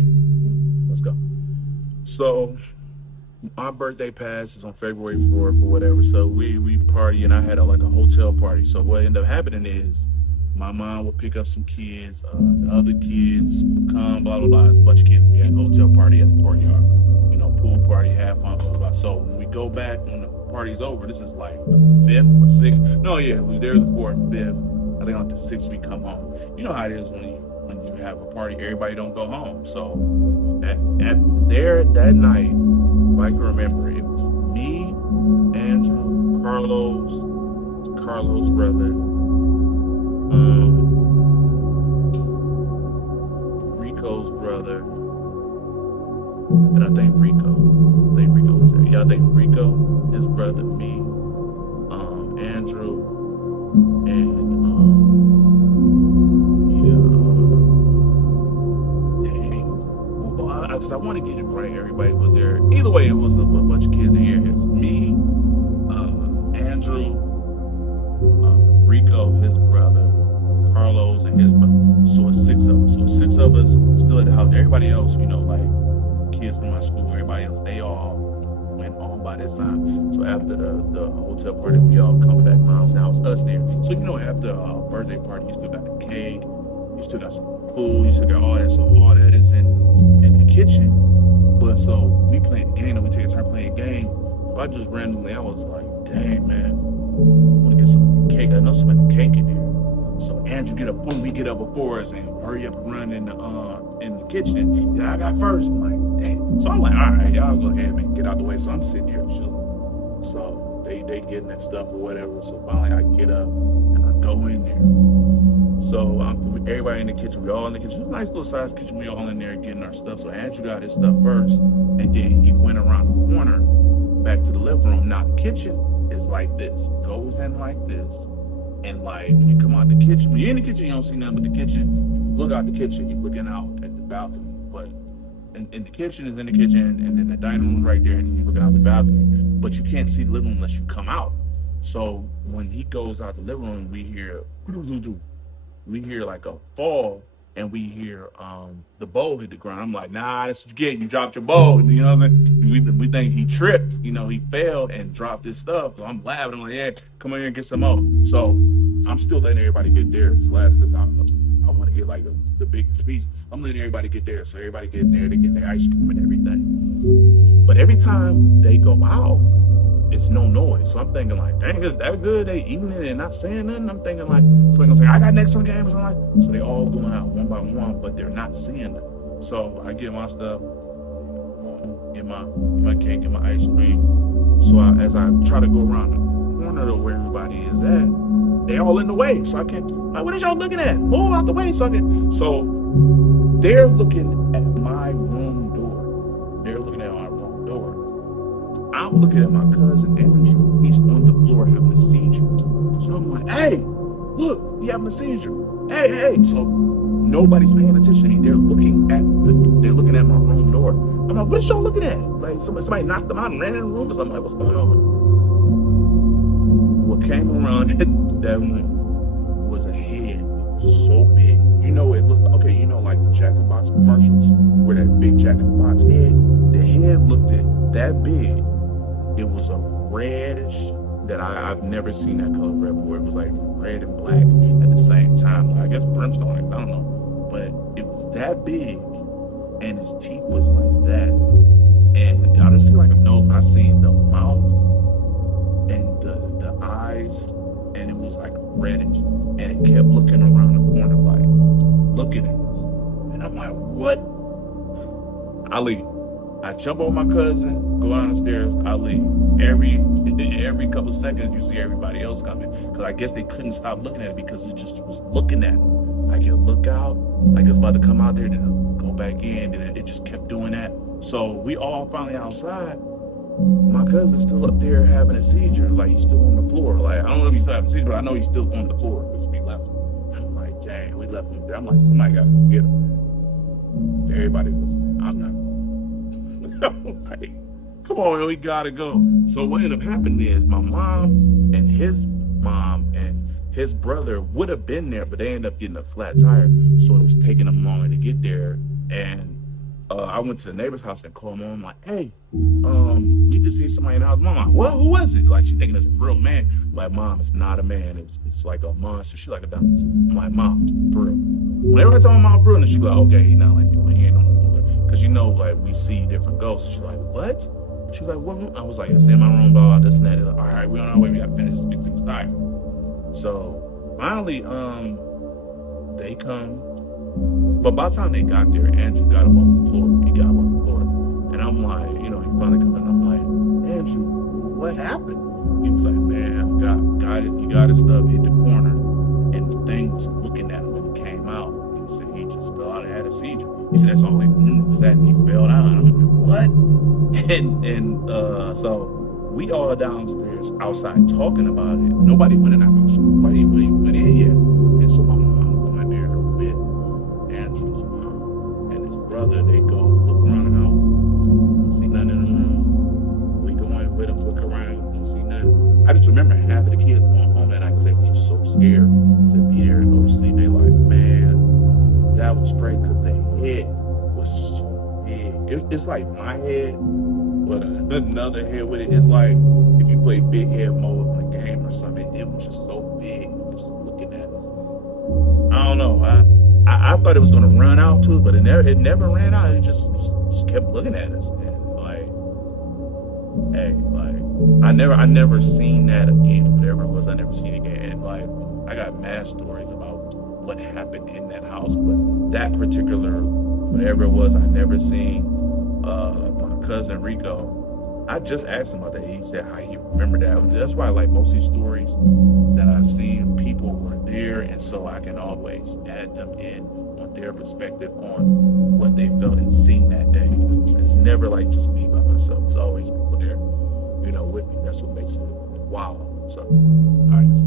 play? Let's go. So my birthday passes on February 4th or whatever. So we party and I had like a hotel party. So what ended up happening is my mom would pick up some kids, the other kids would come, blah blah blah. It's a bunch of kids. We had a hotel party at the courtyard. Pool party, have fun, blah blah blah. So when we go back when the party's over, this is like the fifth or sixth. No, yeah, we there the fourth, fifth. I think on the sixth we come home. You know how it is when you have a party, everybody don't go home. So at there that night, if I can remember, it was me, Andrew, Carlos' brother, Rico's brother, and I think Rico was there. Yeah, I think Rico, his brother, me, Andrew, and because I want to get it right. Everybody was there. Either way, it was a bunch of kids in here. It's me, Andrew, Rico, his brother, Carlos, and his brother. So it's six of us. So it's six of us still at the house. Everybody else, like kids from my school, everybody else, they all went home by this time. So after the hotel party, we all come back to my house. Now it's us there. So after a birthday party, you still got the cake, you still got some food, you still got all that. So all that is in the kitchen. But so we playing the game, and we take a turn playing the game. So I just randomly, I was like, dang man, I want to get some cake. I know somebody cake in there. So Andrew get up, boom, he get up before us and hurry up and run in the kitchen. Yeah, I got first. I'm like, dang. So I'm like, all right, y'all go ahead and get out the way. So I'm sitting here chilling. So they getting that stuff or whatever. So finally I get up and I go in there. So everybody in the kitchen, we all in the kitchen. It's a nice little size kitchen. We all in there getting our stuff. So Andrew got his stuff first, and then he went around the corner back to the living room. Now the kitchen is like this. It goes in like this. And like when you come out the kitchen, when you're in the kitchen, you don't see nothing but the kitchen. You look out the kitchen, you're looking out at the balcony. But in the kitchen is in the kitchen, and then the dining room right there, and you're looking out the balcony. But you can't see the living room unless you come out. So when he goes out the living room, we hear like a fall, and we hear the bowl hit the ground. I'm like, nah, that's what you get. You dropped your bowl. You know what I mean? We think he tripped. He fell and dropped his stuff. So I'm laughing. I'm like, yeah, come on here and get some more. So I'm still letting everybody get theirs last because I want to get like the biggest piece. I'm letting everybody get theirs. So everybody get there, they get their ice cream and everything. But every time they go out, it's no noise. So I'm thinking like, dang, is that good? They eating it and not saying nothing. I'm thinking like, so I'm saying, I got next on the game. So they all going out one by one, but they're not seeing it. So I get my stuff, get my cake and my ice cream. So as I try to go around the corner to where everybody is at, they all in the way. So I can't, like, what is y'all looking at? Move out the way so they're looking at my room door. They're looking at my room door. I'm looking at my cousin Andrew. He's on the floor having a seizure. So I'm like, hey, look, he having a seizure. Hey. So nobody's paying attention. They're looking at my room door. I'm like, what is y'all looking at? Like somebody knocked them out and ran in the room or something. Like, what's going on? What came around that room was a head so big. It looked okay. Like the Jack in the Box commercials, where that big Jack in the Box head. The head looked that big. It was a reddish that I've never seen that color before. It was like red and black at the same time. I guess brimstone. I don't know, but it was that big, and his teeth was like that. And I didn't see like a nose. I seen the mouth and the eyes, and it was like reddish, and it kept looking around the corner like looking at us. And I'm like, what? I leave. I jump on my cousin, go down the stairs, I leave. Every couple seconds, you see everybody else coming. Because I guess they couldn't stop looking at it because it just was looking at it. Like it'll look out, like it's about to come out there, then it'll go back in, and it just kept doing that. So we all finally outside. My cousin's still up there having a seizure, like he's still on the floor. Like, I don't know if he's still having a seizure, but I know he's still on the floor because we left him. I'm like, dang, we left him there. I'm like, somebody gotta go get him. Everybody was like, I'm not. I'm like, come on, man, we gotta go. So what ended up happening is my mom and his brother would have been there, but they ended up getting a flat tire. So it was taking them longer to get there. And I went to the neighbor's house and called mom. I'm like, hey, you can see somebody in the house. Mom, like, well, who was it? Like, she thinking it's a real man. I'm like, mom, it's not a man. It's like a monster. She like a dumbass. I'm like, mom, for real. Whenever I tell my mom for real, and she be like, okay, he not like you. He ain't on the bullet. Cause you know, like we see different ghosts. She's like, what? She's like, what? I was like, it's in my room, blah, this and that. Like, all right, we on our way. We got to finish fixing this tire. So finally, they come. But by the time they got there, Andrew got up off the floor. He got up off the floor. And I'm like, he finally come in. I'm like, Andrew, what happened? He was like, man, he got his stuff, hit the corner, and the thing was looking at him when he came out. He said he just fell out and had a seizure. He said that's all they remember was that, and he fell down. And I'm like, what? So we all downstairs outside talking about it. Nobody went in that house. Nobody went in yet. And so my mom went there with Andrew's mom and his brother. They go look around the house, don't see nothing in the room. We go in with them, look around, don't see nothing. I just remember half of the kids going home that night because they were just so scared to be there and go to sleep. They like, man, that was crazy because the head was so big. It's like my head, but another head with it. It's like if you play big head mode in a game or something. It was just so big, just looking at us. I don't know. I thought it was gonna run out too, but it never ran out. It just kept looking at us. And like, hey, like I never seen that again. Whatever it was, I never seen it again. And like I got mad stories about what happened in that house, but that particular whatever it was, I never seen. My cousin Rico, I just asked him about that. He said how he remembered that. That's why, like most of these stories that I've seen, people were there, and so I can always add them in on their perspective on what they felt and seen that day. It's never like just me by myself. It's always people there, with me. That's what makes it wild. So, all right, that's